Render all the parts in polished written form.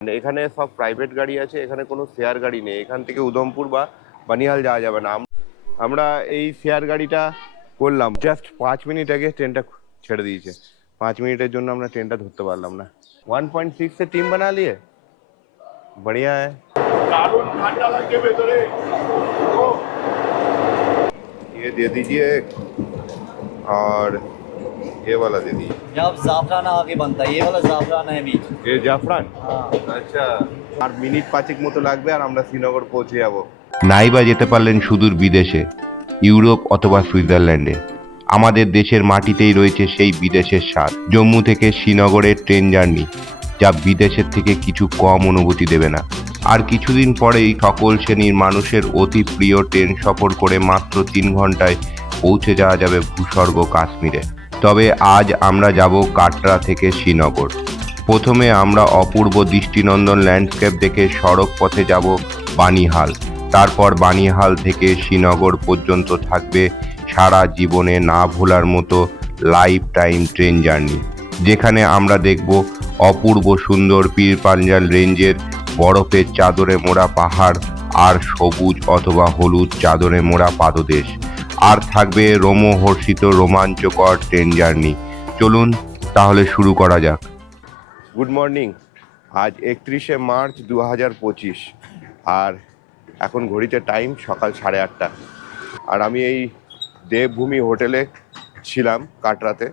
এখানে সব প্রাইভেট গাড়ি আছে, এখানে কোনো শেয়ার গাড়ি নেই। এখান থেকে উধমপুর বা বানিহাল যাওয়া যাবে না। আমরা এই শেয়ার গাড়িটা করলাম, জাস্ট 5 মিনিট আগে ট্রেনটা ছেড়ে দিয়েছে। 5 মিনিটের জন্য আমরা ট্রেনটা ধরতে পারলাম না। 1.6 से टीम बना लिए, बढ़िया है। ये दे दीजिए और ये वाला दे दीजिए। जब जाफरान आगे बनता है, ये वाला जाफरान है बीच। ये জাফরান, আচ্ছা। আর মিনিট 5 মতো লাগবে আর আমরা শ্রীনগর পৌঁছে যাব। নাইবা যেতে পারলেন সুদূর বিদেশে, ইউরোপ অথবা সুইজারল্যান্ডে। আমাদের দেশের মাটিতেই রয়েছে সেই বিদেশের স্বাদ। জম্মু থেকে শ্রীনগরের ট্রেন জার্নি, যা বিদেশের থেকে কিছু কম অনুভূতি দেবে না। আর কিছুদিন পরেই সকল শ্রেণীর মানুষের অতি প্রিয় ট্রেন সফর করে মাত্র 3 ঘন্টায় পৌঁছে যাওয়া যাবে ভূস্বর্গ কাশ্মীরে। তবে আজ আমরা যাব কাটরা থেকে শ্রীনগর। প্রথমে আমরা অপূর্ব দৃষ্টিনন্দন ল্যান্ডস্কেপ দেখে সড়ক পথে যাব বানিহাল। তারপর বানিহাল থেকে শ্রীনগর পর্যন্ত থাকবে সারা জীবনে না ভোলার মতো লাইফ টাইম ট্রেন জার্নি, যেখানে আমরা দেখব অপূর্ব সুন্দর পীর পাঞ্জাল রেঞ্জের বরফের চাদরে মোড়া পাহাড় আর সবুজ অথবা হলুদ চাদরে মোড়া পাদদেশ, আর থাকবে রোমহর্ষিত রোমাঞ্চকর ট্রেন জার্নি। চলুন তাহলে শুরু করা যাক। Good morning. আজ 31শে মার্চ 2025, আর এখন ঘড়িতে টাইম সকাল 8:30। আর আমি এই দেবভূমি হোটেলে ছিলাম কাটরাতে।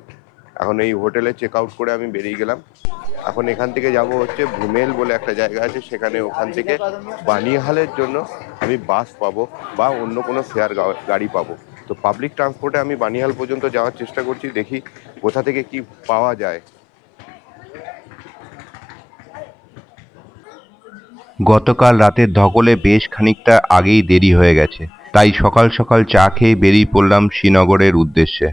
এখন এই হোটেলে চেক আউট করে আমি বেরিয়ে গেলাম। এখন এখান থেকে যাব হচ্ছে ভুমেল বলে একটা জায়গা আছে, সেখানে ওখান থেকে বানিহালের জন্য আমি বাস পাবো বা অন্য কোনো শেয়ার গাড়ি পাবো। তো পাবলিক ট্রান্সপোর্টে আমি বানিহাল পর্যন্ত যাওয়ার চেষ্টা করছি, দেখি কোথা থেকে কি পাওয়া যায়। গতকাল রাতের ধকলে বেশ খানিকটা আগেই দেরি হয়ে গেছে, তাই সকাল সকাল চা খেয়ে বেরিয়ে পড়লাম শ্রীনগরের উদ্দেশ্যে।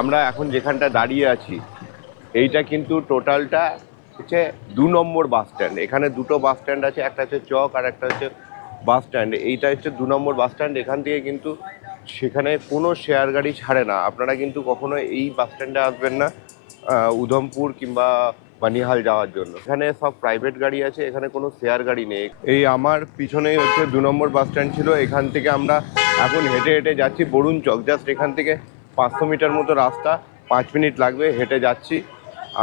আমরা এখন যেখানটা দাঁড়িয়ে আছি এইটা কিন্তু টোটালটা হচ্ছে 2 নম্বর বাস স্ট্যান্ড। এখানে দুটো বাস স্ট্যান্ড আছে, একটা হচ্ছে চক আর একটা হচ্ছে বাস স্ট্যান্ড। এইটা হচ্ছে 2 নম্বর বাস স্ট্যান্ড। এখান থেকে কিন্তু সেখানে কোনো শেয়ার গাড়ি ছাড়ে না। আপনারা কিন্তু কখনো এই বাস স্ট্যান্ডে আসবেন না উধমপুর কিংবা বানিহাল যাওয়ার জন্য। এখানে সব প্রাইভেট গাড়ি আছে, এখানে কোনো শেয়ার গাড়ি নেই। এই আমার পিছনেই হচ্ছে 2 নম্বর বাস স্ট্যান্ড ছিল। এখান থেকে আমরা এখন হেঁটে হেঁটে যাচ্ছি বরুণ চক। জাস্ট এখান থেকে 500 মিটার মতো রাস্তা, 5 মিনিট লাগবে, হেঁটে যাচ্ছি।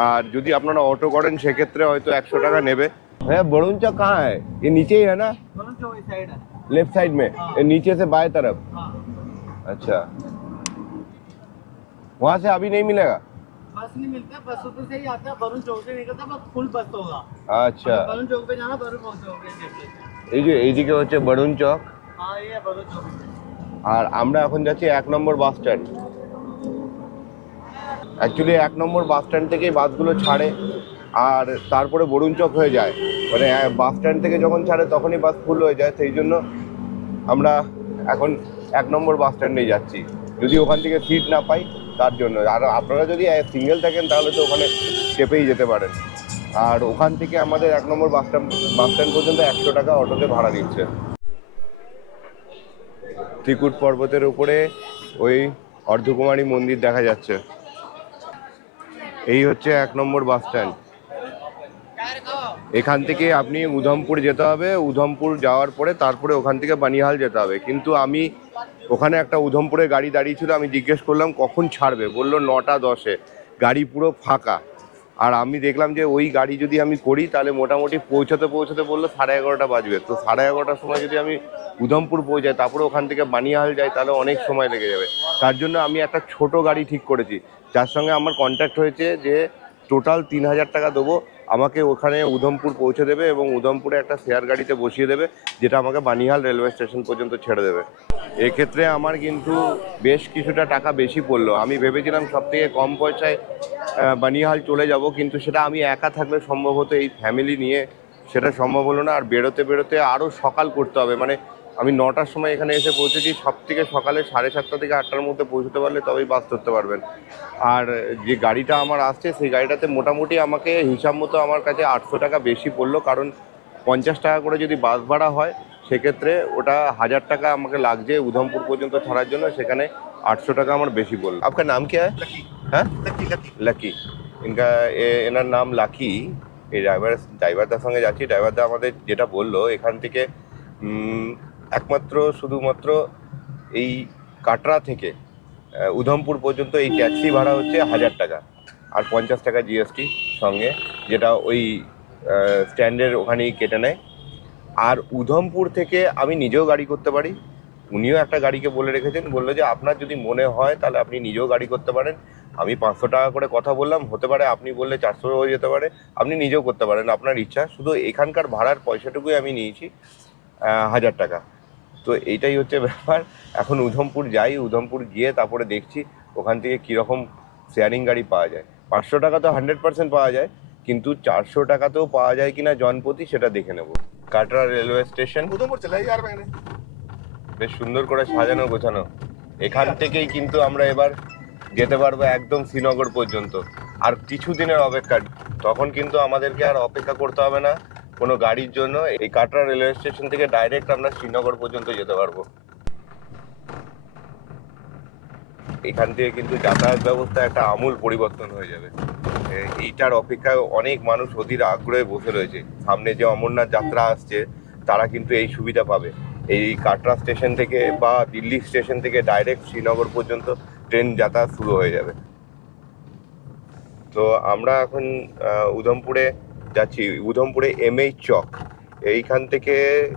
আর যদি আপনারা অটো করেন সেক্ষেত্রে হয়তো 100 টাকা নেবে। হ্যাঁ, বরুণ চক कहाँ है? ये नीचे ही है ना? लेफ्ट साइड में, ये नीचे से बाएं तरफ। अच्छा, वहाँ से अभी नहीं मिलेगा? बस नहीं मिलता, बस उधर से ही आता है, वरुण चौक से निकलता है, फुल बस होगा। अच्छा, वरुण चौक पे जाना, वरुण चौक पे। এই যে এইদিকে হচ্ছে বরুণ চক, हाँ, ये वरुण चौक। আর আমরা এখন যাচ্ছি 1 নম্বর বাস স্ট্যান্ড। অ্যাকচুয়ালি 1 নম্বর বাস স্ট্যান্ড থেকেই বাসগুলো ছাড়ে আর তারপরে বরুণ চক হয়ে যায়। মানে বাস স্ট্যান্ড থেকে যখন ছাড়ে তখনই বাস ফুল হয়ে যায়। সেই জন্য আমরা এখন 1 নম্বর বাস স্ট্যান্ডেই যাচ্ছি, যদি ওখান থেকে সিট না পাই তার জন্য। আর আপনারা যদি সিঙ্গেল থাকেন তাহলে তো ওখানে চেপেই যেতে পারেন। আর ওখান থেকে আমাদের 1 নম্বর বাস স্ট্যান্ড পর্যন্ত 100 টাকা অটোতে ভাড়া দিচ্ছে। ত্রিকুট পর্বতের উপরে ওই অর্ধকুমারী মন্দির দেখা যাচ্ছে। এই হচ্ছে 1 নম্বর বাস স্ট্যান্ড। এখান থেকে আপনি উধমপুর যেতে হবে, উধমপুর যাওয়ার পরে তারপরে ওখান থেকে বানিহাল যেতে হবে। কিন্তু আমি ওখানে একটা উধমপুরে গাড়ি দাঁড়িয়ে ছিল, আমি জিজ্ঞেস করলাম কখন ছাড়বে, বললো 9:10-এ, গাড়ি পুরো ফাঁকা। আর আমি দেখলাম যে ওই গাড়ি যদি আমি করি তাহলে মোটামুটি পৌঁছাতে বললো 11:30 বাজবে। তো 11:30টার সময় যদি আমি উধমপুর পৌঁছাই তারপরে ওখান থেকে বানিহাল যাই তাহলে অনেক সময় লেগে যাবে। তার জন্য আমি একটা ছোট গাড়ি ঠিক করেছি, যার সঙ্গে আমার কন্ট্যাক্ট হয়েছে যে টোটাল 3000 টাকা দেবো, আমাকে ওখানে উধমপুর পৌঁছে দেবে এবং উধমপুরে একটা শেয়ার গাড়িতে বসিয়ে দেবে, যেটা আমাকে বানিহাল রেলওয়ে স্টেশন পর্যন্ত ছেড়ে দেবে। এক্ষেত্রে আমার কিন্তু বেশ কিছুটা টাকা বেশি পড়লো। আমি ভেবেছিলাম সবথেকে কম পয়সায় বানিহাল চলে যাব, কিন্তু সেটা আমি একা থাকলে সম্ভবত এই ফ্যামিলি নিয়ে সেটা সম্ভব হলো না। আর বেরোতে আরও সকাল করতে হবে। মানে আমি 9টার সময় এখানে এসে পৌঁছেছি, সব থেকে সকালে 7:30 থেকে 8টার মধ্যে পৌঁছতে পারলে তবেই বাস ধরতে পারবেন। আর যে গাড়িটা আমার আসছে সেই গাড়িটাতে মোটামুটি আমাকে হিসাব মতো আমার কাছে 800 টাকা বেশি পড়লো, কারণ 50 টাকা করে যদি বাস ভাড়া হয় সেক্ষেত্রে ওটা 1000 টাকা আমাকে লাগছে উধমপুর পর্যন্ত ছাড়ার জন্য, সেখানে 800 টাকা আমার বেশি পড়লো। आपका नाम क्या है? हाँ, लकी। इनका एनर नाम लाकी। এই ড্রাইভারদার সঙ্গে যাচ্ছি। ড্রাইভারদা আমাদের যেটা বললো, এখান থেকে একমাত্র শুধুমাত্র এই কাটরা থেকে উধমপুর পর্যন্ত এই ট্যাক্সি ভাড়া হচ্ছে 1000 টাকা, আর 50 টাকা জিএসটি সঙ্গে, যেটা ওই স্ট্যান্ডের ওখানেই কেটে নেয়। আর উধমপুর থেকে আমি নিজেও গাড়ি করতে পারি। উনিও একটা গাড়িকে বলে রেখেছেন, বললো যে আপনার যদি মনে হয় তাহলে আপনি নিজেও গাড়ি করতে পারেন। আমি 500 টাকা করে কথা বললাম, হতে পারে আপনি বললে 400 হয়ে যেতে পারে, আপনি নিজেও করতে পারেন, আপনার ইচ্ছা। শুধু এখানকার ভাড়ার পয়সাটুকুই আমি নিয়েছি 1000 টাকা। তো এইটাই হচ্ছে ব্যাপার। এখন উধমপুর যাই, উধমপুর গিয়ে তারপরে দেখছি ওখান থেকে কীরকম শেয়ারিং গাড়ি পাওয়া যায়। 500 টাকা তো 100% পাওয়া যায়, কিন্তু 400 টাকাতেও পাওয়া যায় কিনা জনপ্রতি সেটা দেখে নেব। কাটরা রেলওয়ে স্টেশন उधमपुर चला ही यार मैंने। বেশ সুন্দর করে সাজানো গোছানো। এখান থেকেই কিন্তু আমরা এবার যেতে পারবো একদম শ্রীনগর পর্যন্ত। আর কিছু দিনের অপেক্ষা, তখন কিন্তু আমাদেরকে আর অপেক্ষা করতে হবে না কোনো গাড়ির জন্য। এই কাটরা রেলওয়ে স্টেশন থেকে ডাইরেক্ট আমরা শ্রীনগর পর্যন্ত যেতে পারবো। এখান থেকে কিন্তু যাতায়াত ব্যবস্থা একটা আমূল পরিবর্তন হয়ে যাবে। এইটার অপেক্ষায় অনেক মানুষ অধীর আগ্রহে বসে রয়েছে। সামনে যে অমরনাথ যাত্রা আসছে, তারা কিন্তু এই সুবিধা পাবে। এই কাটরা স্টেশন থেকে বা দিল্লি স্টেশন থেকে ডাইরেক্ট শ্রীনগর পর্যন্ত ট্রেন যাতায়াত শুরু হয়ে যাবে। তো আমরা এখন উধমপুরে যাচ্ছি। উধমপুরে এমএইচ চক, এইখান থেকে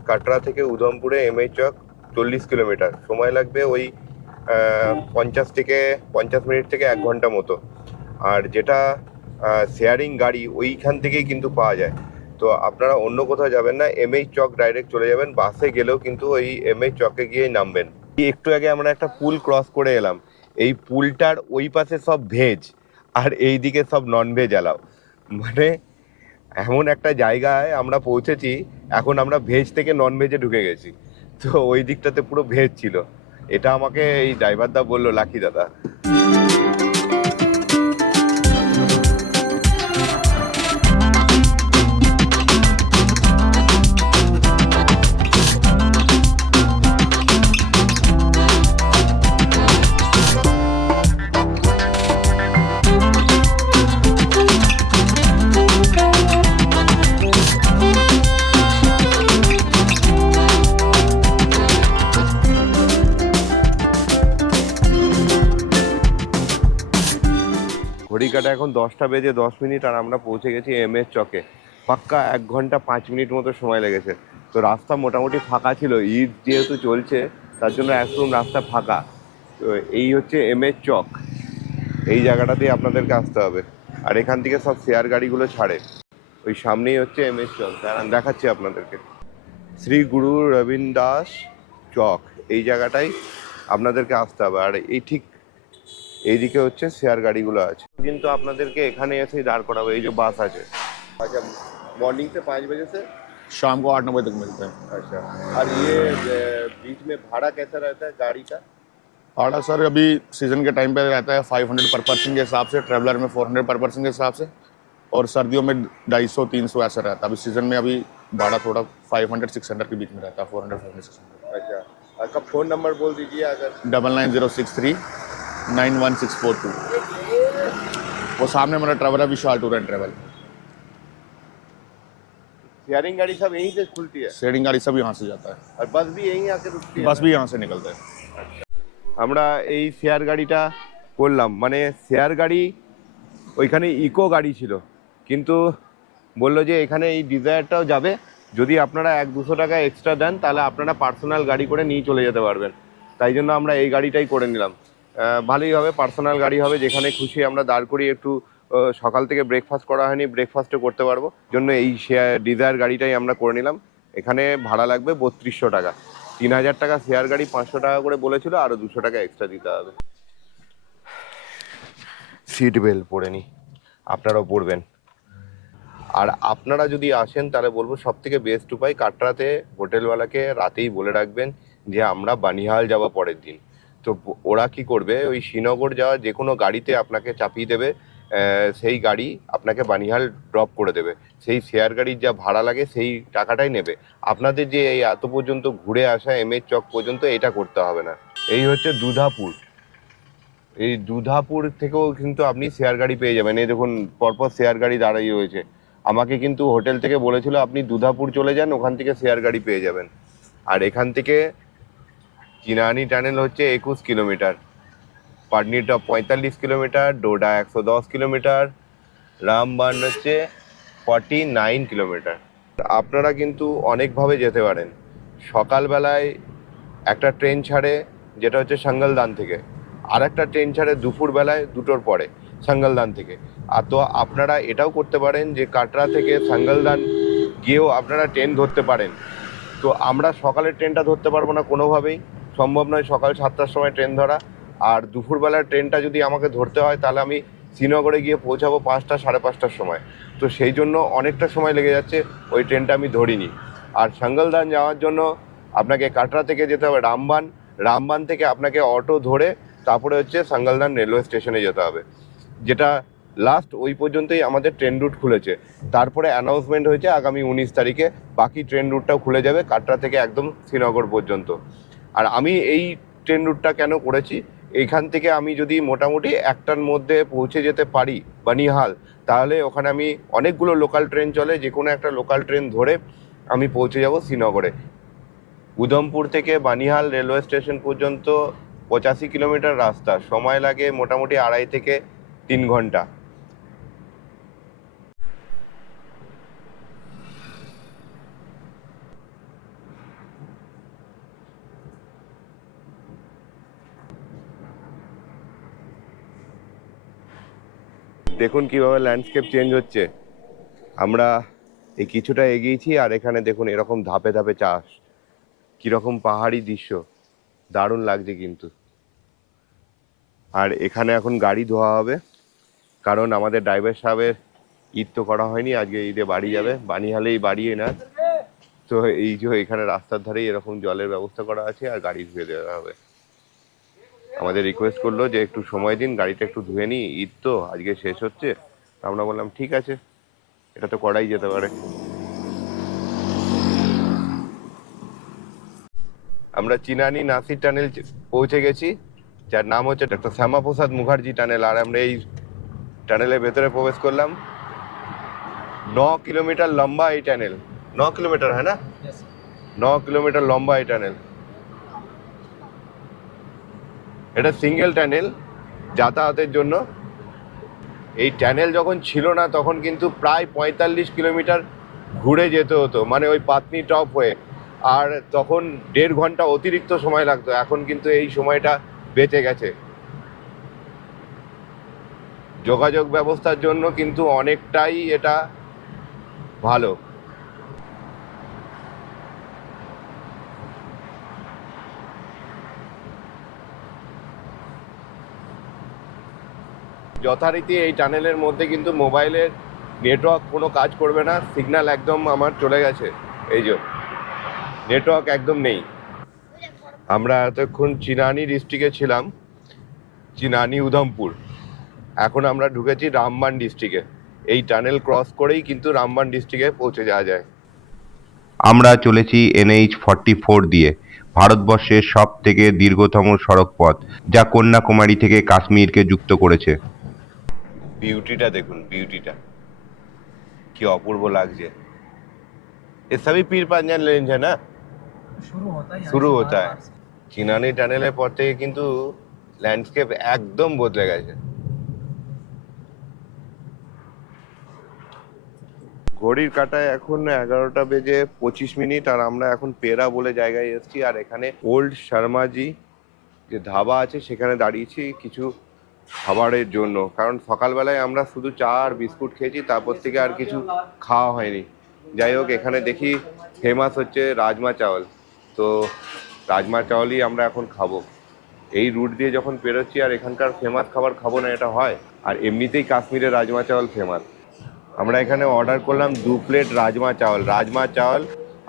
কাটরা থেকে উধমপুরে এমএইচ চক 40 কিলোমিটার, সময় লাগবে ওই 50 মিনিট থেকে 1 ঘন্টা মতো। আর যেটা শেয়ারিং গাড়ি ওইখান থেকেই কিন্তু পাওয়া যায়। তো আপনারা অন্য কোথাও যাবেন না, এমএইচ চক ডাইরেক্ট চলে যাবেন। বাসে গেলেও কিন্তু ওই এমএইচ চকে গিয়েই নামবেন। একটু আগে আমরা একটা পুল ক্রস করে এলাম। এই পুলটার ওই পাশে সব ভেজ আর এই দিকে সব ননভেজ অ্যালাও। মানে এমন একটা জায়গায় আমরা পৌঁছেছি, এখন আমরা ভেজ থেকে ননভেজে ঢুকে গেছি। তো ওই দিকটাতে পুরো ভেজ ছিল। এটা আমাকে এই ড্রাইভারদা বললো, লাকি দাদা। ঘড়ি কাটা এখন 10টা বেজে 10 মিনিট, আর আমরা পৌঁছে গেছি এমএস চকে। পাক্কা 1 ঘন্টা 5 মিনিট মতো সময় লেগেছে। তো রাস্তা মোটামুটি ফাঁকা ছিল, ঈদ যেহেতু চলছে তার জন্য একদম রাস্তা ফাঁকা। তো এই হচ্ছে এমএস চক, এই জায়গাটাতেই আপনাদেরকে আসতে হবে। আর এখান থেকে সব শেয়ার গাড়িগুলো ছাড়ে। ওই সামনেই হচ্ছে এমএস চক, দাঁড়ান দেখাচ্ছি আপনাদেরকে। শ্রী গুরু রবীন্দ্রদাস চক, এই জায়গাটাই আপনাদেরকে আসতে হবে। আর এই ঠিক এইদিকে হচ্ছে শেয়ার গাড়িগুলো আছে, কিন্তু আপনাদেরকে এখানে এসেই দাঁড় করাবো। এই যে বাস আছে। আচ্ছা, मॉर्निंग से 5 बजे से शाम को 8-9 बजे तक मिलते हैं। अच्छा। और ये बीच में भाड़ा कैसा रहता है गाड़ी का? भाड़ा सर अभी सीजन के टाइम पे रहता है 500 पर पर्सन के हिसाब से, ट्रैवलर में 400 पर पर्सन के हिसाब से, और सर्दियों में 250-300 ऐसा रहता है। अभी सीजन में अभी भाड़ा थोड़ा 500-600 के बीच में रहता है, 400-600। अच्छा, आपका फ़ोन नंबर बोल दीजिए अगर। 9906391642। वो सामने मेरा ट्रैवल है, विशाल टूर एंड ट्रैवल। शेयरिंग गाड़ी सब यहीं से खुलती है शेयरिंग गाड़ी सब यहाँ से जाता है, और बस भी यहीं आके रुकती है? बस भी यहाँ से निकलता है। আমরা এই শেয়ার গাড়িটা করলাম, মানে শেয়ার গাড়ি ওইখানে ইকো গাড়ি ছিল, কিন্তু বললো যে এখানে এই ডিজায়ারটাও যাবে। যদি আপনারা 100-200 টাকা এক্সট্রা দেন তাহলে আপনারা পার্সোনাল গাড়ি করে নিয়ে চলে যেতে পারবেন। তাই জন্য আমরা এই গাড়িটাই করে নিলাম। ভালোই হবে, পার্সোনাল গাড়ি হবে, যেখানে খুশি আমরা দাঁড় করিয়ে একটু সকাল থেকে ব্রেকফাস্ট করা হয়নি, ব্রেকফাস্টও করতে পারবো। জন্য এই ডিজায়ার গাড়িটাই আমরা করে নিলাম। এখানে ভাড়া লাগবে 3200 টাকা। 3000 টাকা শেয়ার গাড়ি, 500 টাকা করে বলেছিল, আরও 200 টাকা এক্সট্রা দিতে হবে। সিট বেল্ট পরে নি, আপনারাও পরবেন। আর আপনারা যদি আসেন তাহলে বলবো সব থেকে বেস্ট উপায়, কাটরাতে হোটেলওয়ালাকে রাতেই বলে রাখবেন যে আমরা বানিহাল যাবো পরের দিন। তো ওরা কি করবে, ওই শ্রীনগর যাওয়ার যে কোনো গাড়িতে আপনাকে চাপিয়ে দেবে, সেই গাড়ি আপনাকে বানিহাল ড্রপ করে দেবে। সেই শেয়ার গাড়ির যা ভাড়া লাগে সেই টাকাটাই নেবে। আপনাদের যে এই এত পর্যন্ত ঘুরে আসা এমএইচ চক পর্যন্ত এটা করতে হবে না। এই হচ্ছে দুধাপুর। এই দুধাপুর থেকেও কিন্তু আপনি শেয়ার গাড়ি পেয়ে যাবেন। এই দেখুন পরপর শেয়ার গাড়ি দাঁড়িয়ে রয়েছে। আমাকে কিন্তু হোটেল থেকে বলেছিল আপনি দুধাপুর চলে যান, ওখান থেকে শেয়ার গাড়ি পেয়ে যাবেন। আর এখান থেকে চিনানি টানেল হচ্ছে 21 kilometre, Patnitop 45 kilometre, Doda 110 kilometre, Ramban হচ্ছে 49 কিলোমিটার। আপনারা কিন্তু অনেকভাবে যেতে পারেন। সকালবেলায় একটা ট্রেন ছাড়ে যেটা হচ্ছে সাঙ্গলদান থেকে, আর একটা ট্রেন ছাড়ে দুপুরবেলায় 2টোর পরে সাঙ্গলদান থেকে। আর তো আপনারা এটাও করতে পারেন যে কাটরা থেকে সাঙ্গলদান গিয়েও আপনারা ট্রেন ধরতে পারেন। তো আমরা সকালের ট্রেনটা ধরতে পারবো না, কোনোভাবেই সম্ভব নয় সকাল 7টার সময় ট্রেন ধরা। আর দুপুরবেলার ট্রেনটা যদি আমাকে ধরতে হয় তাহলে আমি শ্রীনগরে গিয়ে পৌঁছাবো 5টা, 5:30টার সময়। তো সেই জন্য অনেকটা সময় লেগে যাচ্ছে, ওই ট্রেনটা আমি ধরিনি। আর সাঙ্গলদান যাওয়ার জন্য আপনাকে কাটরা থেকে যেতে হবে রামবান, রামবান থেকে আপনাকে অটো ধরে তারপরে হচ্ছে সাঙ্গলদান রেলওয়ে স্টেশনে যেতে হবে, যেটা লাস্ট ওই পর্যন্তই আমাদের ট্রেন রুট খুলেছে। তারপরে অ্যানাউন্সমেন্ট হয়েছে আগামী 19 তারিখে বাকি ট্রেন রুটটাও খুলে যাবে কাটরা থেকে একদম শ্রীনগর পর্যন্ত। আর আমি এই ট্রেন রুটটা কেন করেছি, এইখান থেকে আমি যদি মোটামুটি 1টার মধ্যে পৌঁছে যেতে পারি বানিহাল, তাহলে ওখানে আমি অনেকগুলো লোকাল ট্রেন চলে, যে কোনো একটা লোকাল ট্রেন ধরে আমি পৌঁছে যাব শ্রীনগরে। উধমপুর থেকে বানিহাল রেলওয়ে স্টেশন পর্যন্ত 85 কিলোমিটার রাস্তা, সময় লাগে মোটামুটি 2.5 থেকে 3 ঘন্টা। দেখুন কিভাবে ল্যান্ডস্কেপ চেঞ্জ হচ্ছে। আমরা এই কিছুটা এগিয়েছি আর এখানে দেখুন এরকম ধাপে ধাপে চাষ, কিরকম পাহাড়ি দৃশ্য, দারুণ লাগছে কিন্তু। আর এখানে এখন গাড়ি ধোয়া হবে, কারণ আমাদের ড্রাইভার সাহেবের ঈদ তো করা হয়নি, আজকে ঈদে বাড়ি যাবে, বানিহালেই বাড়ি না। তো এই যে এখানে রাস্তার ধারেই এরকম জলের ব্যবস্থা করা আছে আর গাড়ি ধুয়ে দেওয়া হবে। আমাদের রিকোয়েস্ট করলো যে একটু সময় দিন, গাড়িটা একটু ধুয়ে নিই, ঈদ তো আজকে শেষ হচ্ছে। আমরা বললাম ঠিক আছে, এটা তো করাই যেতে পারে। আমরা চিনানি নাসির টানেল পৌঁছে গেছি, যার নাম হচ্ছে ডক্টর শ্যামাপ্রসাদ মুখার্জি টানেল। আর আমরা এই টানেলের ভেতরে প্রবেশ করলাম। 9 কিলোমিটার লম্বা এই টানেল, 9 কিলোমিটার, হ্যাঁ না? 9 কিলোমিটার লম্বা এই টানেল। এটা সিঙ্গেল টানেল যাতায়াতের জন্য। এই টানেল যখন ছিল না তখন কিন্তু প্রায় 45 কিলোমিটার ঘুরে যেতে হতো, মানে ওই পাতনি টপ হয়ে। আর তখন 1.5 ঘন্টা অতিরিক্ত সময় লাগতো। এখন কিন্তু এই সময়টা বেঁচে গেছে। যোগাযোগ ব্যবস্থার জন্য কিন্তু অনেকটাই এটা ভালো। যথারীতি এই টানেলের মধ্যে কিন্তু মোবাইলের নেটওয়ার্ক কোনো কাজ করবে না, সিগন্যাল একদম আমার চলে গেছে, এই যে নেটওয়ার্ক একদম নেই। আমরা এতক্ষণ চিনানি ডিস্ট্রিক্টে ছিলাম, চিনানি উধমপুর। এখন আমরা ঢুকেছি রামবান ডিস্ট্রিক্টে। এই টানেল ক্রস করেই কিন্তু রামবান ডিস্ট্রিক্টে পৌঁছে যাওয়া যায়। আমরা চলেছি NH-44 দিয়ে, ভারতবর্ষের সব থেকে দীর্ঘতম সড়ক পথ, যা কন্যাকুমারী থেকে কাশ্মীরকে যুক্ত করেছে। বিউটিটা দেখুন, বিউটিটা কি অপূর্ব লাগছে। ये सभी पीर पांजान रेंज है ना, শুরু হতা है। চিনানি টানেলের পর থেকে কিন্তু ল্যান্ডস্কেপ একদম বদলে গেছে। ঘড়ির কাঁটায় এখন 11টা বেজে 25 মিনিট, আর আমরা এখন পেরা বলে জায়গায় এসেছি। আর এখানে ওল্ড শর্মাজি যে ধাবা আছে সেখানে দাঁড়িয়েছি কিছু খাবারের জন্য, কারণ সকালবেলায় আমরা শুধু চা আর বিস্কুট খেয়েছি, তারপর থেকে আর কিছু খাওয়া হয়নি। যাই হোক, এখানে দেখি ফেমাস হচ্ছে রাজমা চাওয়াল, তো রাজমা চাওয়ালই আমরা এখন খাবো। এই রুট দিয়ে যখন পেরোচ্ছি আর এখানকার ফেমাস খাবার খাবো না, এটা হয়? আর এমনিতেই কাশ্মীরের রাজমা চাওয়াল ফেমাস। আমরা এখানে অর্ডার করলাম 2 প্লেট রাজমা চাওয়াল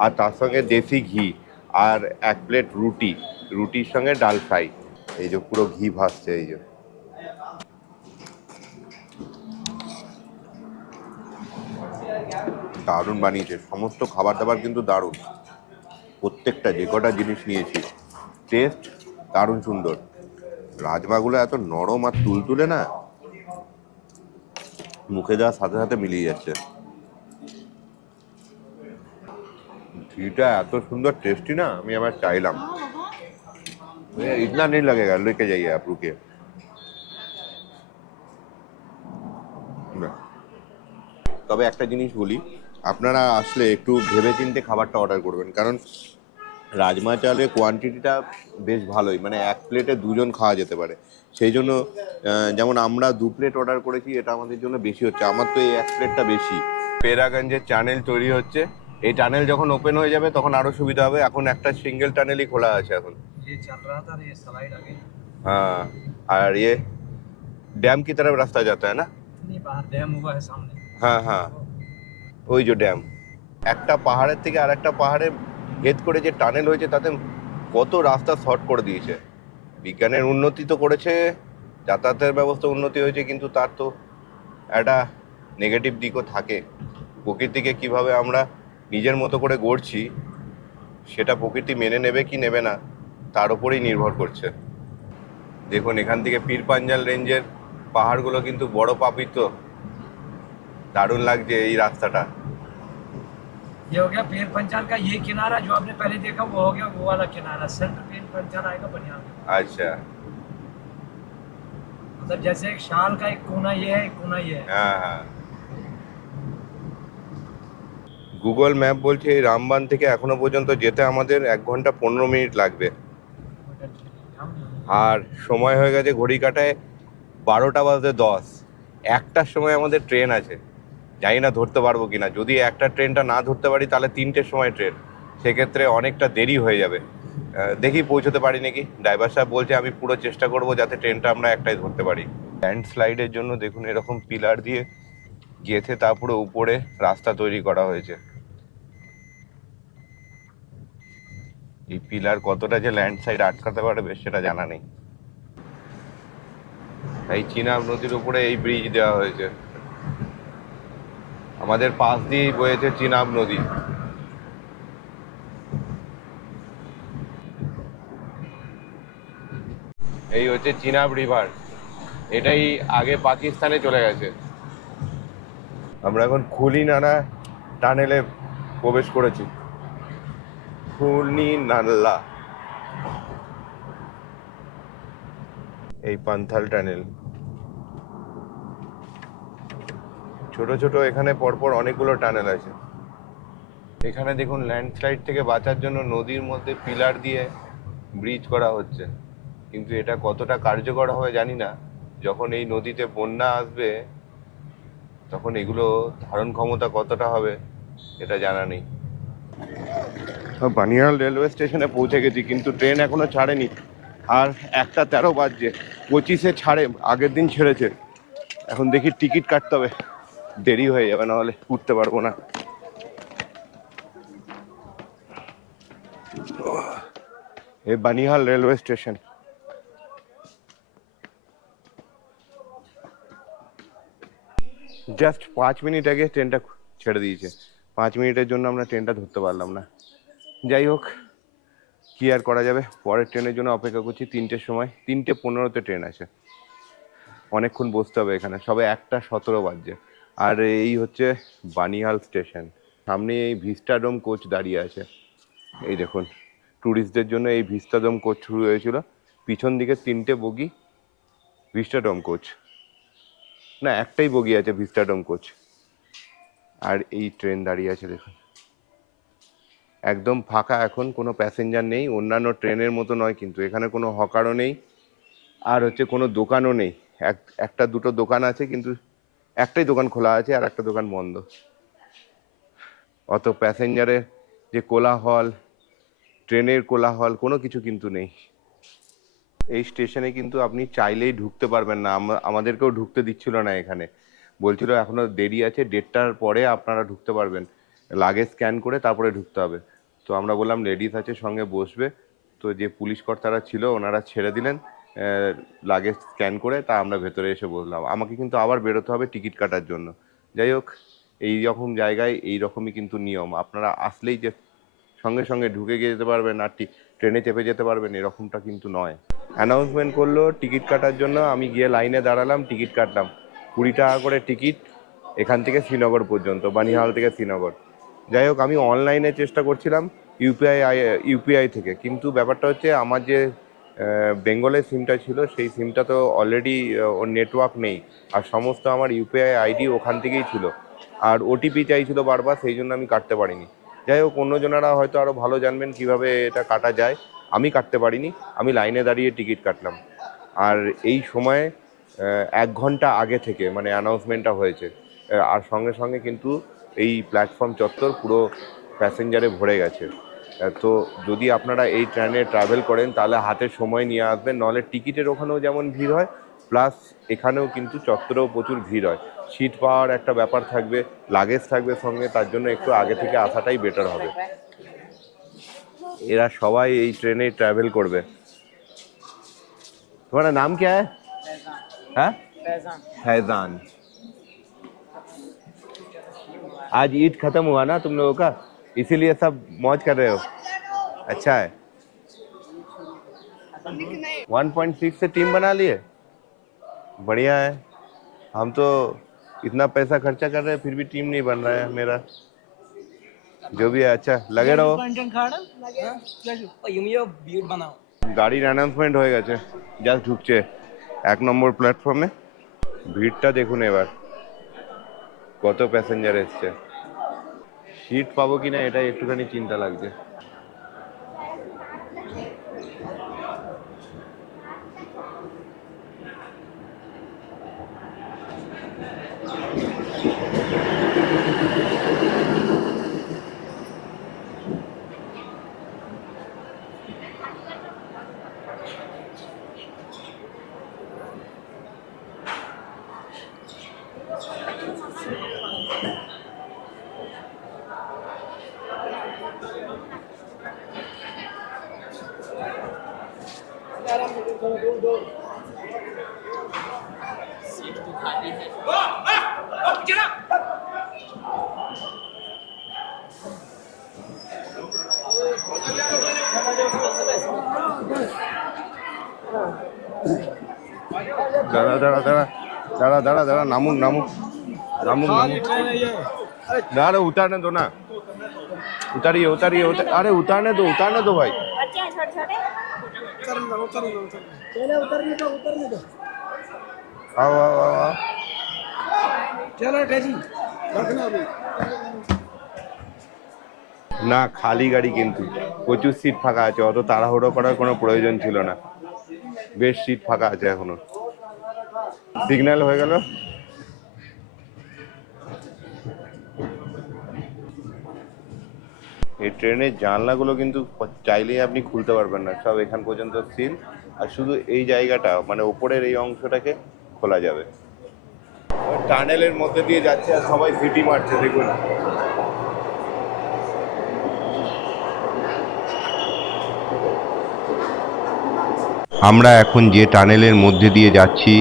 আর তার সঙ্গে দেশি ঘি, আর 1 প্লেট রুটি, রুটির সঙ্গে ডাল ফ্রাই। এই যে পুরো ঘি ভাসছে, এই যে দারুণ বানিয়েছে। সমস্ত খাবার দাবার কিন্তু দারুণ, প্রত্যেকটা যে কটা জিনিস নিয়েছি টেস্ট দারুণ সুন্দর। রাজমাগুলো এত নরম আর তুলতুলে না, মুখে দেওয়ার সাথে সাথে মিলিয়ে যাচ্ছে। घीटा এত সুন্দর টেস্टी না আমি আবার চাইলাম इतना नहीं लगेगा लेके जाइए आप रुकिए তবে একটা জিনিস বলি আপনারা আসলে একটু ভেবেচিন্তে খাবারটা অর্ডার করবেন কারণ রাজমা চালের কোয়ান্টিটিটা বেশ ভালোই মানে এক প্লেটে দুজন খাওয়া যেতে পারে সেই জন্য যেমন আমরা 2 প্লেট অর্ডার করেছি এটা আমাদের জন্য বেশি হচ্ছে আমার তো এই এক প্লেটটা বেশি পেরাগঞ্জের টানেল তৈরি হচ্ছে এই টানেল যখন ওপেন হয়ে যাবে তখন আরো সুবিধা হবে এখন একটা সিঙ্গেল টানেলই খোলা আছে এখন ये चल रहा था ये स्लाइड आ गई हाँ और ये डैम की तरफ रास्ता जाता है ना नहीं बाहर डैम हुआ है सामने হ্যাঁ হ্যাঁ ওই যে ড্যাম একটা পাহাড়ের থেকে আর একটা পাহাড়ে ভেদ করে যে টানেল হয়েছে তাতে কত রাস্তা শর্ট করে দিয়েছে বিজ্ঞানের উন্নতি তো করেছে যাতায়াতের ব্যবস্থা উন্নতি হয়েছে কিন্তু তার তো একটা নেগেটিভ দিকও থাকে প্রকৃতিকে কিভাবে আমরা নিজের মতো করে গড়ছি সেটা প্রকৃতি মেনে নেবে কি নেবে না তার উপরেই নির্ভর করছে দেখুন এখান থেকে পীরপাঞ্জাল রেঞ্জের পাহাড়গুলো কিন্তু বড় পাপিত দারুণ লাগছে এই রাস্তাটা ये हो गया पीर पंचाल का ये किनारा जो आपने पहले देखा वो हो गया वो वाला किनारा सेंटर पीर पंचाल आएगा बढ़िया अच्छा मतलब जैसे एक शाल का एक कोना ये है एक कोना ये है হ্যাঁ হ্যাঁ গুগল ম্যাপ বলছে এই রামবান থেকে এখনো পর্যন্ত যেতে আমাদের 1 ঘন্টা 15 মিনিট লাগবে আর সময় হয়ে গেছে ঘড়ি কাটায় 12টা বাজে 10 একটার সময় আমাদের ট্রেন আছে জানি না ধরতে পারবো কিনা যদি একটা ট্রেনটা না ধরতে পারি তাহলে 3টের সময় ট্রেন সেক্ষেত্রে অনেকটা দেরি হয়ে যাবে দেখি পৌঁছতে পারি নাকি ড্রাইভার সাহেব বলছে আমি পুরো চেষ্টা করব যাতে ট্রেনটা আমরা একটাই ধরতে পারি ল্যান্ডস্লাইডের জন্য দেখুন এরকম পিলার দিয়ে গেঁথে তারপরে উপরে রাস্তা তৈরি করা হয়েছে এই পিলার কতটা যে ল্যান্ডস্লাইড আটকাতে পারবে সেটা জানা নেই এই চিনাব নদীর উপরে এই ব্রিজ দেওয়া হয়েছে আমাদের পাশ দিয়ে বয়েছে চিনাব নদী এই হচ্ছে চিনাব রিভার এটাই আগে পাকিস্তানে চলে গেছে আমরা এখন খুলি নালা টানেলে প্রবেশ করেছি খুলনি নালা এই পান্থাল টানেল ছোট ছোট এখানে পরপর অনেকগুলো টানেল আছে এখানে দেখুন ল্যান্ডস্লাইড থেকে বাঁচার জন্য নদীর মধ্যে পিলার দিয়ে ব্রিজ করা হচ্ছে কিন্তু এটা কতটা কার্যকর হবে জানি না যখন এই নদীতে বন্যা আসবে তখন এগুলো ধারণ ক্ষমতা কতটা হবে এটা জানা নেই বানিয়াল রেলওয়ে স্টেশনে পৌঁছে গেছি কিন্তু ট্রেন এখনো ছাড়েনি আর 1:13 বাজছে 25-এ ছাড়ে আগের দিন ছেড়েছে এখন দেখি টিকিট কাটতে হবে দেরি হয়ে যাবে নাহলে উঠতে পারবো না এই Banihal railway station just 5 minute আগে ট্রেনটা ছেড়ে দিয়েছে 5 মিনিটের জন্য আমরা ট্রেনটা ধরতে পারলাম না যাই হোক কি আর করা যাবে পরের ট্রেনের জন্য অপেক্ষা করছি 3টের সময় 3:15-তে ট্রেন আছে অনেকক্ষণ বসতে হবে এখানে সবে 1:17 বাজছে আর এই হচ্ছে বানিহাল স্টেশন সামনে এই ভিস্টাডোম কোচ দাঁড়িয়ে আছে এই দেখুন ট্যুরিস্টদের জন্য এই ভিস্টাডোম কোচ শুরু হয়েছিল পিছন দিকে 3টে বগি ভিস্টাডোম কোচ না একটাই বগি আছে ভিস্টাডোম কোচ আর এই ট্রেন দাঁড়িয়ে আছে দেখুন একদম ফাঁকা এখন কোনো প্যাসেঞ্জার নেই অন্যান্য ট্রেনের মতো নয় কিন্তু এখানে কোনো হকারও নেই আর হচ্ছে কোনো দোকানও নেই একটা দুটো দোকান আছে কিন্তু একটাই দোকান খোলা আছে আর একটা দোকান বন্ধ অত প্যাসেঞ্জারের যে কোলাহল ট্রেনের কোলাহল কোনো কিছু কিন্তু নেই এই স্টেশনে কিন্তু আপনি চাইলেই ঢুকতে পারবেন না আমাদেরকেও ঢুকতে দিচ্ছিল না এখানে বলছিল এখনো দেরি আছে 1:30টার পরে আপনারা ঢুকতে পারবেন লাগেজ স্ক্যান করে তারপরে ঢুকতে হবে তো আমরা বললাম লেডিস আছে সঙ্গে বসবে তো যে পুলিশ কর্তারা ছিল ওনারা ছেড়ে দিলেন লাগেজ স্ক্যান করে তা আমরা ভেতরে এসে বসলাম আমাকে কিন্তু আবার বেরোতে হবে টিকিট কাটার জন্য যাই হোক এই রকম জায়গায় এই রকমই কিন্তু নিয়ম আপনারা আসলেই যে সঙ্গে সঙ্গে ঢুকে গিয়ে যেতে পারবেন আর ট্রেনে চেপে যেতে পারবেন এরকমটা কিন্তু নয় অ্যানাউন্সমেন্ট করলো টিকিট কাটার জন্য আমি গিয়ে লাইনে দাঁড়ালাম টিকিট কাটলাম 20 টাকা করে টিকিট এখান থেকে শ্রীনগর পর্যন্ত বানিহাল থেকে শ্রীনগর যাই হোক, আমি অনলাইনে চেষ্টা করছিলাম ইউপিআই থেকে, কিন্তু ব্যাপারটা হচ্ছে আমার যে বেঙ্গলের সিমটা ছিল সেই সিমটা তো অলরেডি ওর নেটওয়ার্ক নেই, আর সমস্ত আমার ইউপিআই আইডি ওখান থেকেই ছিল, আর ওটিপি চাইছিল বারবার, সেই জন্য আমি কাটতে পারিনি। যাই হোক, অন্যজনেরা হয়তো আরও ভালো জানবেন কিভাবে এটা কাটা যায়, আমি কাটতে পারিনি। আমি লাইনে দাঁড়িয়ে টিকিট কাটলাম, আর এই সময়ে 1 ঘন্টা আগে থেকে মানে অ্যানাউন্সমেন্টটা হয়েছে, আর সঙ্গে সঙ্গে কিন্তু এই প্ল্যাটফর্ম চত্বর পুরো প্যাসেঞ্জারে ভরে গেছে। তো যদি আপনারা এই ট্রেনে ট্রাভেল করেন তাহলে হাতে সময় নিয়ে আসবেন, নাহলে টিকিটের ওখানেও যেমন ভিড় হয়, প্লাস এখানেও কিন্তু চত্বরেও প্রচুর ভিড় হয়। সিট পাওয়ার একটা ব্যাপার থাকবে, লাগেজ থাকবে সঙ্গে, তার জন্য একটু আগে থেকে আসাটাই বেটার হবে। এরা সবাই এই ট্রেনে ট্রাভেল করবে। तुम्हारा नाम क्या है? हाँ? फैजान। आज ईद खत्म हुआ ना तुम लोगों का, इसीलिए सब मौज कर रहे हो। अच्छा है। 1.6 से टीम बना लिए, बढ़िया है। हम तो इतना पैसा खर्चा कर रहे हैं फिर भी टीम नहीं बन रहा है मेरा। जो भी है अच्छा, लगे रहो। গাড়ির অ্যানাউন্সমেন্ট হয়ে গেছে, জাস্ট ঢুকছে 1 নম্বর প্ল্যাটফর্মে। ভিড়টা দেখুন এবার, কত প্যাসেঞ্জার এসছে। সিট পাবো কিনা এটাই একটুখানি চিন্তা লাগছে। দাঁড়া দাঁড়া দাঁড়া দাঁড়া দাঁড়া দাঁড়া, নামুন নামুন নামুন নামুন। দাঁড়া, उतारने दो ना, उतारिए उतारिए अरे उतारने दो भाई। बच्चे हैं छोटे छोटे। आओ आओ आओ आओ। না, খালি গাড়ি, কিন্তু প্রচুর সিট ফাঁকা আছে, অত তাড়াহুড়ো করার কোনো প্রয়োজন ছিল না, বেশ সিট ফাঁকা আছে এখনো। সিগন্যাল হয়ে গেল। এই ট্রেনের জানলাগুলো কিন্তু চাইলেই আপনি খুলতে পারবেন না, সব এখান পর্যন্ত সিল, আর শুধু এই জায়গাটা মানে উপরের এই অংশটাকে খোলা যাবে। টানেলের মধ্যে দিয়ে যাচ্ছে আর সবাই সিটি মারছে, দেখুন। আমরা এখন যে টানেলের মধ্যে দিয়ে যাচ্ছি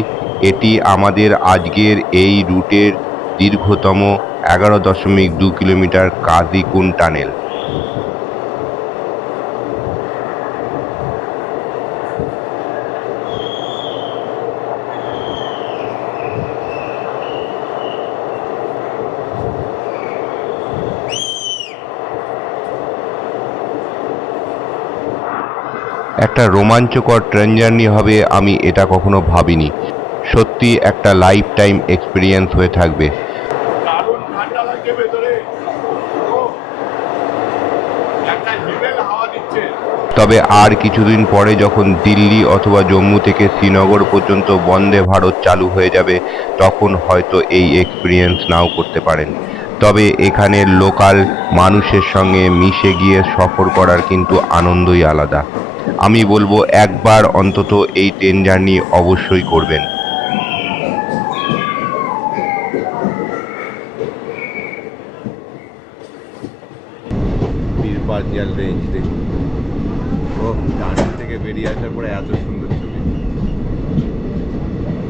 এটি আমাদের আজকের এই রুটের দীর্ঘতম 11.2 কিলোমিটার কাজিকুন্ড টানেল। একটা রোমাঞ্চকর ট্রেন জার্নি হবে, আমি এটা কখনো ভাবিনি। সত্যি একটা লাইফ টাইম এক্সপিরিয়েন্স হয়ে থাকবে। দারুণ ঠান্ডা লাগছে ভেতরে, একটা হিমেল হাওয়া দিচ্ছে। তবে আর কিছুদিন পরে যখন দিল্লি অথবা জম্মু থেকে শ্রীনগর পর্যন্ত বন্দে ভারত চালু হয়ে যাবে তখন হয়তো এই এক্সপিরিয়েন্স নাও করতে পারেন। তবে এখানের লোকাল মানুষের সঙ্গে মিশে গিয়ে সফর করার কিন্তু আনন্দই আলাদা। আমি বলবো একবার অন্তত এই ট্রেন জার্নি অবশ্যই করবেন। বীরপাঞ্জাল রেঞ্জ দেখুন, ও টানেল থেকে বেরিয়ে আসার পরে এত সুন্দর ছবি,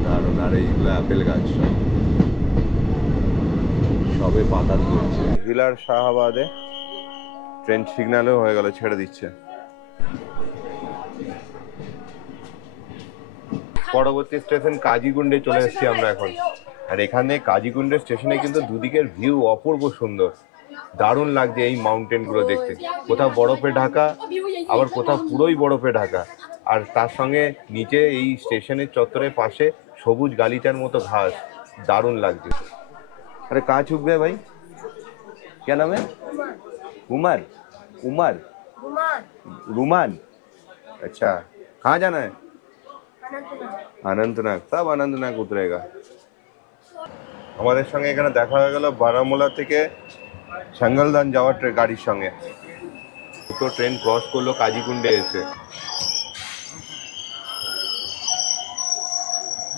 দারুণ। আর এইগুলো আপেল গাছ, সবে পাতা তুলছে। হিলার শাহাবাদে ট্রেন সিগন্যালও হয়ে গেল, ছেড়ে দিচ্ছে। পরবর্তী স্টেশন কাজিগুন্ডে চলে এসেছি আমরা এখন। আর এখানে কাজিগুন্ডের স্টেশনে কিন্তু দুদিকের ভিউ অপূর্ব সুন্দর, দারুণ লাগছে এই মাউন্টেনগুলো দেখতে, কোথাও বরফে ঢাকা আবার কোথাও পুরোই বরফে ঢাকা, আর তার সঙ্গে নিচে এই স্টেশনের চত্বরের পাশে সবুজ গালিচার মতো ঘাস, দারুণ লাগছে। আরে কাজ চুকবে ভাই, क्या नाम है? उमर। उमर गुमान रुमान। अच्छा, कहाँ जाना है? अनंतनाग अनंतनाग। तब अनंतनाग उतरेगा। আমাদের সঙ্গে এখানে দেখা হয়ে গেল বারামুলা থেকে সাঙ্গলদান যাওয়ার গাড়ির সঙ্গে। দুটো ট্রেন ক্রস করলো কাজীকুণ্ডে এসে,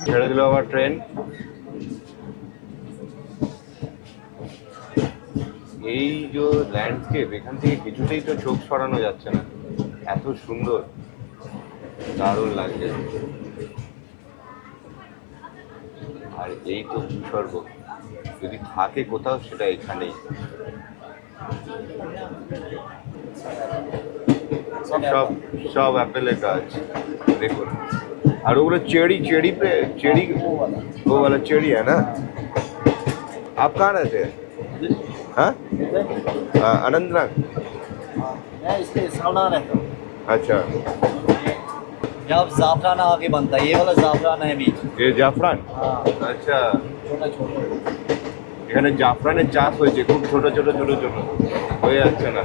ছেড়ে দিল আবার ট্রেন। এই যে ল্যান্ডস্কেপ, এখান থেকে কিছুতেই তো চোখ সরানো যাচ্ছে না, এত সুন্দর, দারুণ লাগছে। আর এই তো ভূস্বর্গ, যদি থাকে কোথাও সেটা এখানেই। সব সব অ্যাপেলের গাছ দেখুন, আর ওগুলো চেরি, চেরি पे चेरी, वो वाला चेरी है ना। आप कहाँ रहते हैं? हाँ, अनंतनाग। मैं इसके सामना रहता हूँ। अच्छा, यहाँ जाफरान आगे बनता है, ये वाला जाफरान है बीच। ये জাফরান। हाँ, আচ্ছা, छोटा छोटा। এখানে জাফরানের চাষ হয়েছে, খুব ছোট ছোট ছোট ছোট, হয়ে যাচ্ছে না।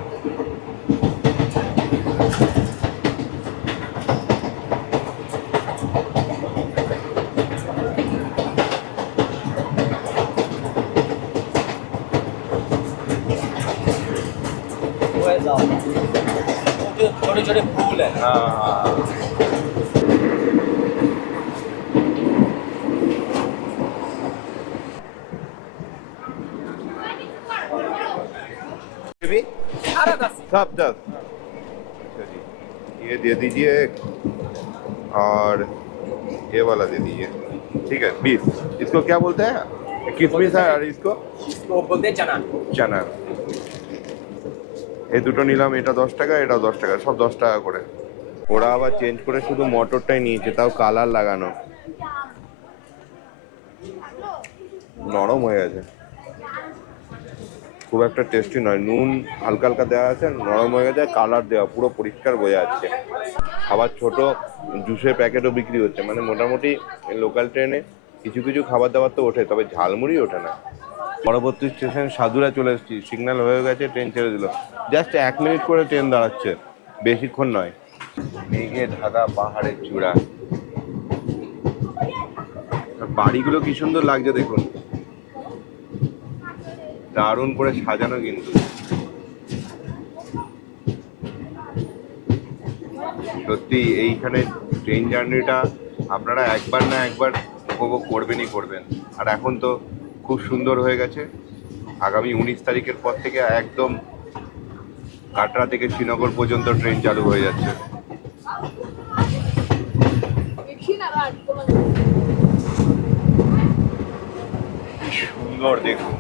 वो है जाफरान, जो छोटे छोटे फूल है। सब 10। अच्छा जी, ये दे दीजिए एक, और ये वाला दे दीजिए। ठीक है, 20। इसको क्या बोलते हैं? किशमिश है, और इसको इसको बोलते हैं चना। চানা। এই দুটো নিলাম, এটা 10 টাকা, এটাও 10 টাকা, সব 10 টাকা করে। ওরা আবার চেঞ্জ করে শুধু মটরটাই নিয়েছে, তাও কালার লাগানো, নরম হয়ে গেছে, খুব একটা টেস্টি নয়। নুন হালকা হালকা দেওয়া আছে, নরম হয়ে গেছে, কালার দেওয়া, পুরো পরিষ্কার বোঝা যাচ্ছে। আবার ছোট জুসের প্যাকেটও বিক্রি হচ্ছে, মানে মোটামুটি লোকাল ট্রেনে কিছু কিছু খাবার দাবার তো ওঠে, তবে ঝালমুড়ি ওঠে না। পরবর্তী স্টেশন সাধুরা চলে এসেছি, সিগন্যাল হয়ে গেছে, ট্রেন ছেড়ে দিল। জাস্ট 1 মিনিট করে ট্রেন দাঁড়াচ্ছে, বেশিক্ষণ নয়। মেঘে ঢাকা পাহাড়ের চূড়া, বাড়িগুলো কি সুন্দর লাগছে দেখুন, দারুণ করে সাজানো কিন্তু। সত্যি এইখানে ট্রেন জার্নিটা আপনারা একবার না একবার উপভোগ করবেনই করবেন। আর এখন তো খুব সুন্দর হয়ে গেছে, আগামী 19 তারিখের পর থেকে একদম কাটরা থেকে শ্রীনগর পর্যন্ত ট্রেন চালু হয়ে যাচ্ছে। সুন্দর দেখুন,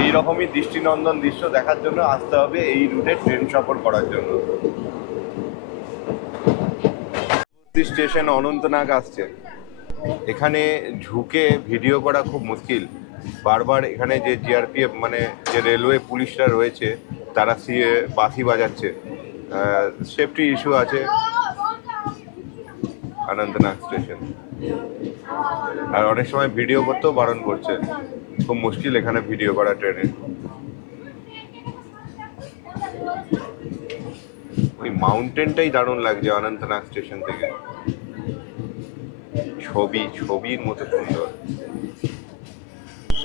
এইরকমই দৃষ্টিনন্দন দৃশ্য দেখার জন্য আসতে হবে এই রুটে ট্রেন সফর করার জন্য। স্টেশন অনন্তনাগ আসছে, এখানে ঝুঁকে ভিডিও করা খুব মুশকিল। বারবার এখানে যে জিআরপিএফ মানে যে রেলওয়ে পুলিশরা রয়েছে তারা বাঁশি বাজাচ্ছে, সেফটি ইস্যু আছে। অনন্তনাগ স্টেশন, আর অনেক সময় ভিডিও করতেও বারণ করছে, খুব মুশকিল এখানে ভিডিও করা ট্রেনে। ওই মাউন্টেনটাই দারুণ লাগছে অনন্তনাগ স্টেশন থেকে, ছবির মতো সুন্দর।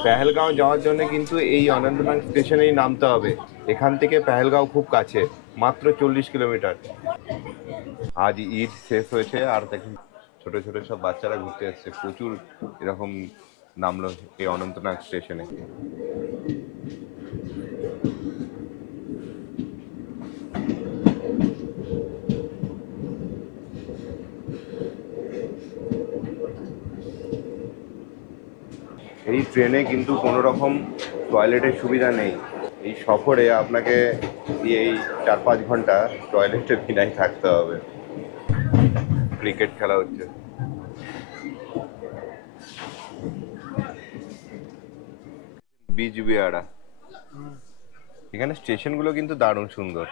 পেহেলগাঁও যাওয়ার জন্য কিন্তু এই অনন্তনাগ স্টেশনেই নামতে হবে, এখান থেকে পেহেলগাঁও খুব কাছে, মাত্র 40 কিলোমিটার। আজ ঈদ শেষ হয়েছে, আর দেখুন ছোট ছোট সব বাচ্চারা ঘুরতে এসছে, প্রচুর এরকম নামলো এই অনন্তনাগ স্টেশনে। এই ট্রেনে কিন্তু কোনো রকম টয়লেটের সুবিধা নেই। এই সফরে আপনাকে এই 4-5 ঘন্টা টয়লেটে বিনাই থাকতে হবে। ক্রিকেট খেলা হচ্ছে, বিজবিহারা। এখানে স্টেশনগুলো কিন্তু দারুণ সুন্দর।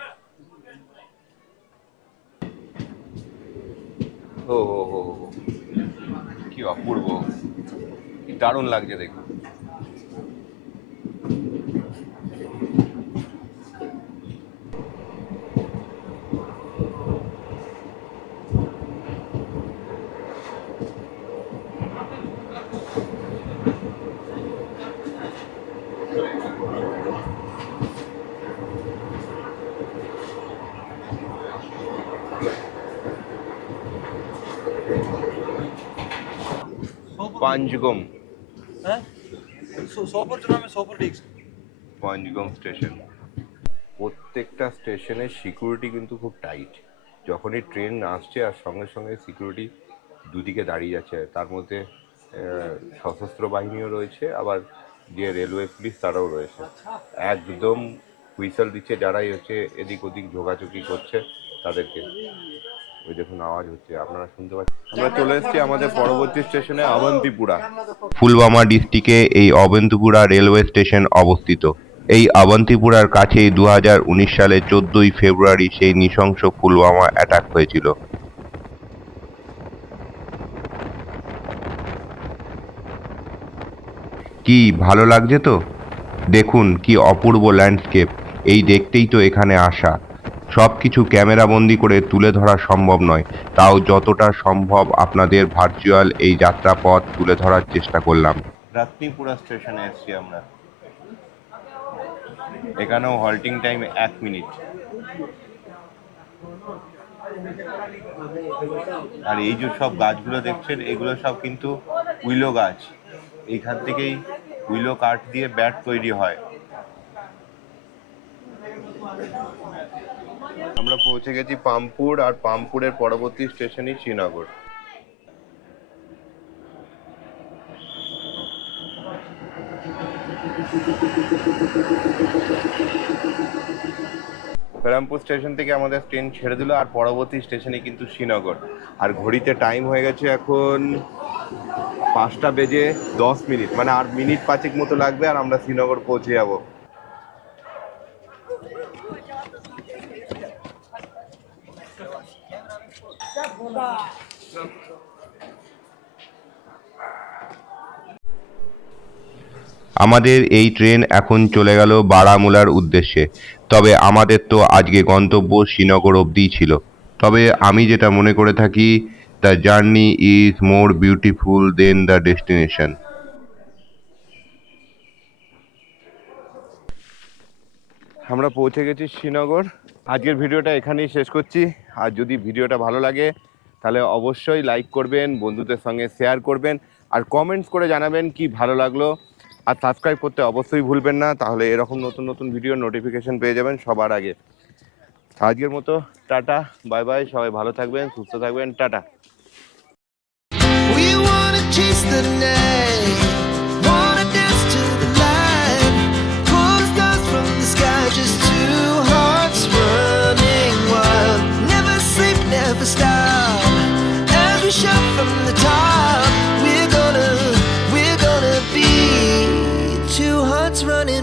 ও হো হো হো, কি অপূর্ব, কি দারুণ লাগছে দেখুন। পাঞ্চগম, পাঞ্চগম স্টেশন। প্রত্যেকটা স্টেশনের সিকিউরিটি কিন্তু খুব টাইট। যখনই ট্রেন আসছে আর সঙ্গে সঙ্গে সিকিউরিটি দুদিকে দাঁড়িয়ে যাচ্ছে। তার মধ্যে সশস্ত্র বাহিনীও রয়েছে, আবার যে রেলওয়ে পুলিশ তারাও রয়েছে। একদম হুইসেল দিচ্ছে যারাই হচ্ছে এদিক ওদিক ঝোকাঝুকি করছে তাদেরকে। ওই দেখুন আওয়াজ হচ্ছে, আপনারা শুনতে পাচ্ছেন। আমরা চলে এসেছি আমাদের পরবর্তী স্টেশনে অবন্তিপুরা। পুলওয়ামা ডিস্ট্রিক্টে এই অবন্তিপুরা রেলওয়ে স্টেশন অবস্থিত। এই অবন্তিপুরার কাছেই 2019 সালে 14ই ফেব্রুয়ারি সেই নৃশংস পুলওয়ামা অ্যাটাক হয়েছিল। কি ভালো লাগছে তো? দেখুন কি অপূর্ব ল্যান্ডস্কেপ। এই দেখতেই তো এখানে আসা। সব কিছু ক্যামেরাবন্দি করে তুলে ধরা সম্ভব নয়, তাও যতটা সম্ভব আপনাদের ভার্চুয়াল এই যাত্রাপথ তুলে ধরার চেষ্টা করলাম। রাত্নিপুরা স্টেশনে এসেছি আমরা। এখানেও হল্টিং টাইম 1 মিনিট। আর এই যে সব গাছগুলো দেখছেন, এগুলো সব কিন্তু উইলো গাছ। এইখান থেকেই উইলো কাঠ দিয়ে ব্যাট তৈরি হয়। আমরা পৌঁছে গেছি পাম্পুর, আর পাম্পুরের পরবর্তী স্টেশনই শ্রীনগর। বেরামপুর স্টেশন থেকে আমাদের ট্রেন ছেড়ে দিল, আর পরবর্তী স্টেশনে কিন্তু শ্রীনগর। আর ঘড়িতে টাইম হয়ে গেছে এখন 5:10, মানে আর মিনিট 5 মতো লাগবে আর আমরা শ্রীনগর পৌঁছে যাব। আমাদের এই ট্রেন এখন চলে গেল বারামুলার উদ্দেশ্যে। তবে আমাদের তো আজকে গন্তব্য শ্রীনগর অবধিই ছিল। তবে আমি যেটা মনে করে থাকি, the journey is more beautiful then the destination. আমরা পৌঁছে গেছি শ্রীনগর। আজকের ভিডিওটা এখানেই শেষ করছি। আর যদি ভিডিওটা ভালো লাগে তাহলে অবশ্যই লাইক করবেন, বন্ধুদের সঙ্গে শেয়ার করবেন, আর কমেন্টস করে জানাবেন কি ভালো লাগলো। আর সাবস্ক্রাইব করতে অবশ্যই ভুলবেন না, তাহলে এরকম নতুন নতুন ভিডিওর নোটিফিকেশন পেয়ে যাবেন সবার আগে। আজকের মতো টাটা, বাই বাই। সবাই ভালো থাকবেন, সুস্থ থাকবেন, tata. We wanna chase the night.